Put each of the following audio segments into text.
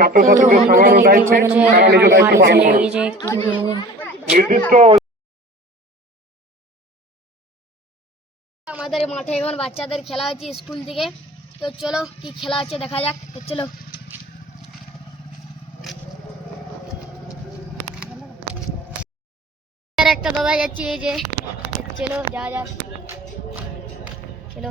ছাত্রছাত্রীদের সামলানোর দায়িত্বে তারা নিজ দায়িত্ব পালন নির্দিষ্ট আমাদের মাঠে এখন বাচ্চাদের খেলা হচ্ছে স্কুল থেকে। তো চলো কি খেলা হচ্ছে দেখা যাক। তো চলো। একটা দাদা যাচ্ছে এই যে। চলো যা যাক। চলো।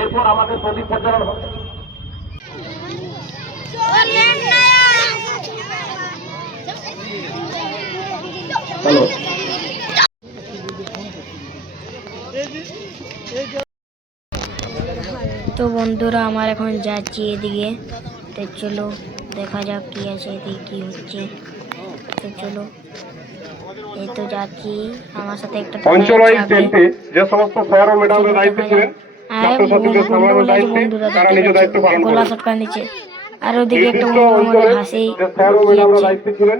এরপর আমাদের প্রদীপ প্রচারণ হবে। তো বন্ধুরা আমার এখন যাচ্ছি এদিকে। তো চলো দেখা যাক কি আছে এদিকে কি হচ্ছে। তো চলো এই তো যাচ্ছি। আমার সাথে একটা পঞ্চরাই যাবে। টেন্টে যে সমস্ত স্যার ও ম্যাডামরা দায়িত্বে ছিলেন আর ছাত্রছাত্রীদের সামলানোর দায়িত্বে তারা নিজ দায়িত্ব পালন গলা সটকান আর ওদিকে একটা বন্ধু আমাদের অঞ্চলে যে স্যার ও ম্যাডামরা দায়িত্বে ছিলেন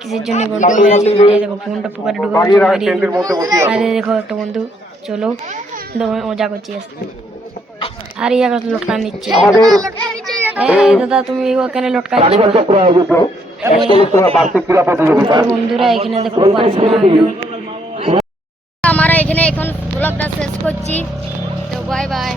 কিসের জন্য এই দেখো ফোনটা পকেটে ঢুকে আরে দেখো একটা বন্ধু চলো মজা করছি আজকে আর ইয়া লটকান দিচ্ছে আমাদের এই দাদা তুমি ওখানে লটকাচ্ছ বন্ধুরা এখানে দেখো। আমরা এখানে এখন ব্লগটা শেষ করছি। তো বাই বাই